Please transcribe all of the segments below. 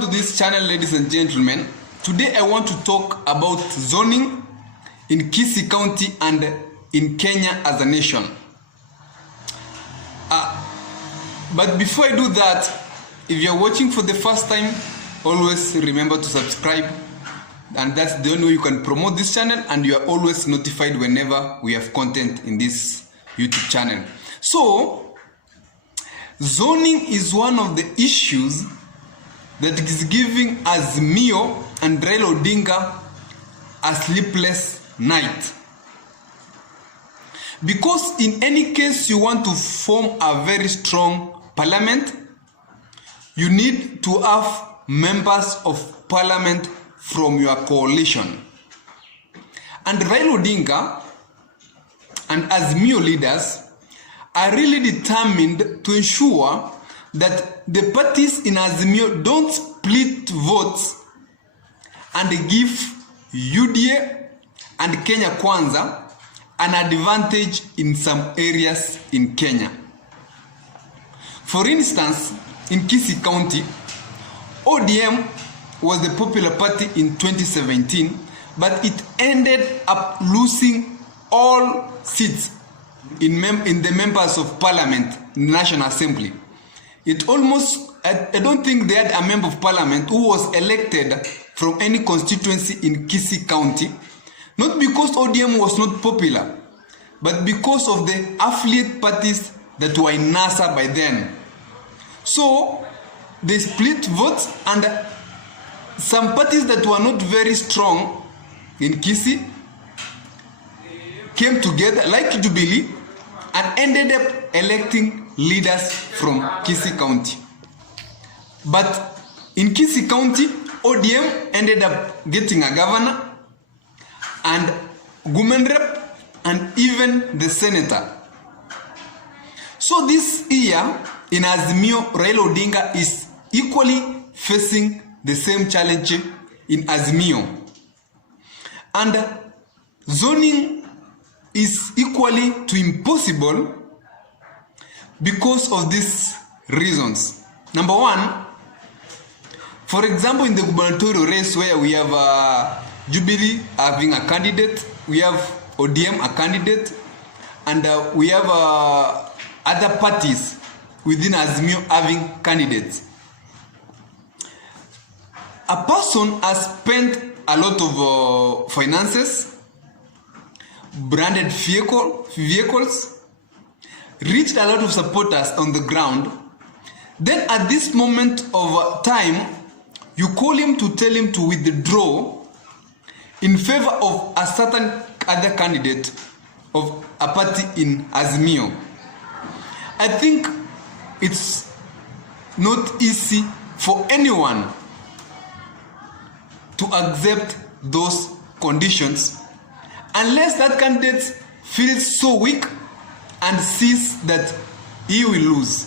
Welcome to this channel, ladies and gentlemen. Today I want to talk about zoning in Kisii County and in Kenya as a nation. But before I do that, if you're watching for the first time, always remember to subscribe, and that's the only way you can promote this channel, and you are always notified whenever we have content in this YouTube channel. So, zoning is one of the issues that is giving Azimio and Raila Odinga a sleepless night. Because in any case you want to form a very strong parliament, you need to have members of parliament from your coalition. And Raila Odinga and Azimio leaders are really determined to ensure that the parties in Azimio don't split votes and give UDA and Kenya Kwanza an advantage in some areas in Kenya. For instance, in Kisii County, ODM was the popular party in 2017, but it ended up losing all seats in the members of parliament, National Assembly. It almost, I don't think they had a member of parliament who was elected from any constituency in Kisii County, not because ODM was not popular, but because of the affiliate parties that were in NASA by then. So they split votes, and some parties that were not very strong in Kisii came together, like Jubilee, and ended up electing leaders from Kisii County. But in Kisii County, ODM ended up getting a governor and women rep and even the senator. So this year in Azimio, Raila Odinga is equally facing the same challenge in Azimio. And zoning is equally to impossible because of these reasons. Number one, for example, in the gubernatorial race where we have Jubilee having a candidate, we have ODM a candidate, and we have other parties within Azimio having candidates. A person has spent a lot of finances, branded vehicles, reached a lot of supporters on the ground. Then at this moment of time, you call him to tell him to withdraw in favor of a certain other candidate of a party in Azimio. I think it's not easy for anyone to accept those conditions unless that candidate feels so weak and sees that he will lose.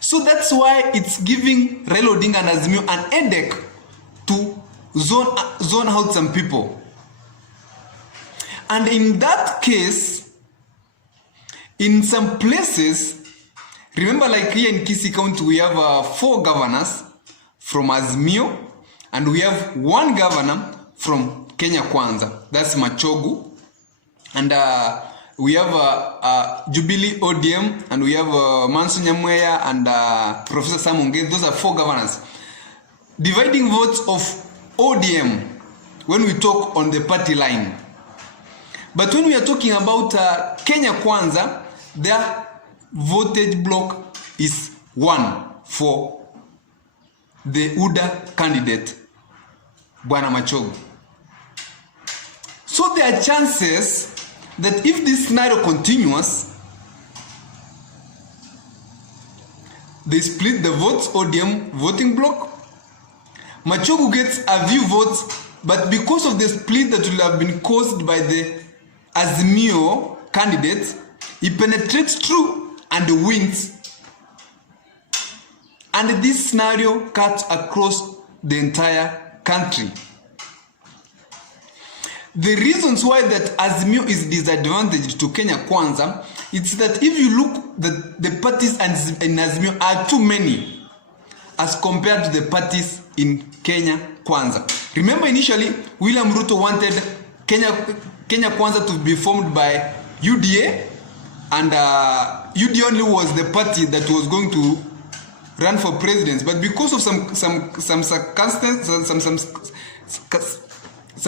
So that's why it's giving Raila Odinga and Azimio an headache to zone out some people. And in that case, in some places, remember like here in Kisii County, we have 4 governors from Azimio, and we have 1 governor from Kenya Kwanza, that's Machogu. And we have Jubilee ODM, and we have Mansu Nyamweya and Professor Sam Ongei. Those are 4 governors. Dividing votes of ODM when we talk on the party line. But when we are talking about Kenya Kwanza, their votage block is 1 for the UDA candidate, Bwana Machogu. So there are chances that if this scenario continues, they split the votes, ODM voting block, Machogu gets a few votes, but because of the split that will have been caused by the Azimio candidate, he penetrates through and wins. And this scenario cuts across the entire country. The reasons why that Azimio is disadvantaged to Kenya Kwanza, it's that if you look, the parties in Azimio are too many. as compared to the parties in Kenya Kwanza. Remember, initially William Ruto wanted Kenya Kwanza to be formed by UDA, and UDA only was the party that was going to run for president. But because of some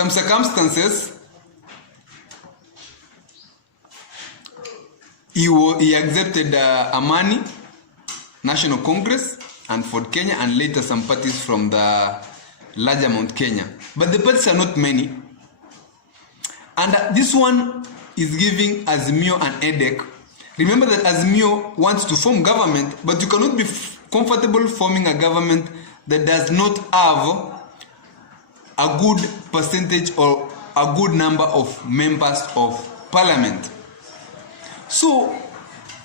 circumstances, he accepted Amani, National Congress, and Ford Kenya, and later some parties from the larger Mount Kenya. But the parties are not many. And this one is giving Azimio an headache. Remember that Azimio wants to form government, but you cannot be comfortable forming a government that does not have a good percentage or a good number of members of parliament. So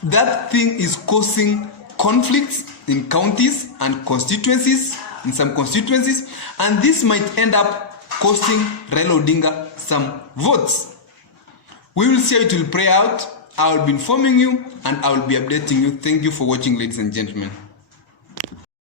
that thing is causing conflicts in counties and constituencies, in some constituencies, and this might end up costing Raila Odinga some votes. We will see how it will play out. I will be informing you and I will be updating you. Thank you for watching, ladies and gentlemen.